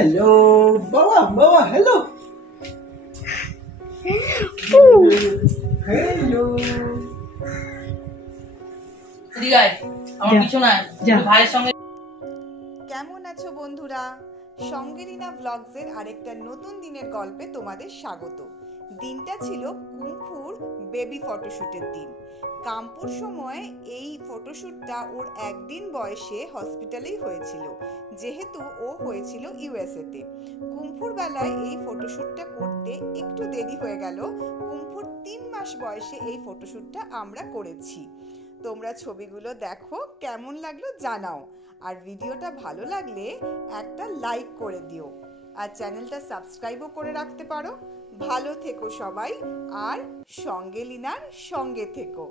Hello বাবা, বাবা hello hello. কেমন আছো বন্ধুরা? সঙ্গেরিনা ব্লগসের আরেকটা নতুন দিনের গল্পে তোমাদের স্বাগত। দিনটা ছিল কুমফুর বেবি ফটোশ্যুটের দিন। কামপুর সময় এই ফটোশ্যুটটা ওর একদিন বয়সে হসপিটালেই হয়েছিল, যেহেতু ও হয়েছিল ইউএসএতে। কুমফুর বেলায় এই ফটোশ্যুটটা করতে একটু দেরি হয়ে গেল। কুমফুর 3 মাস বয়সে এই ফটোশ্যুটটা আমরা করেছি। তোমরা ছবিগুলো দেখো, কেমন লাগলো জানাও। আর ভিডিওটা ভালো লাগলে একটা লাইক করে দিও, আর চ্যানেলটা সাবস্ক্রাইবও করে রাখতে পারো। ভালো থেকো সবাই, আর সঙ্গেলিনার সঙ্গে থেকো।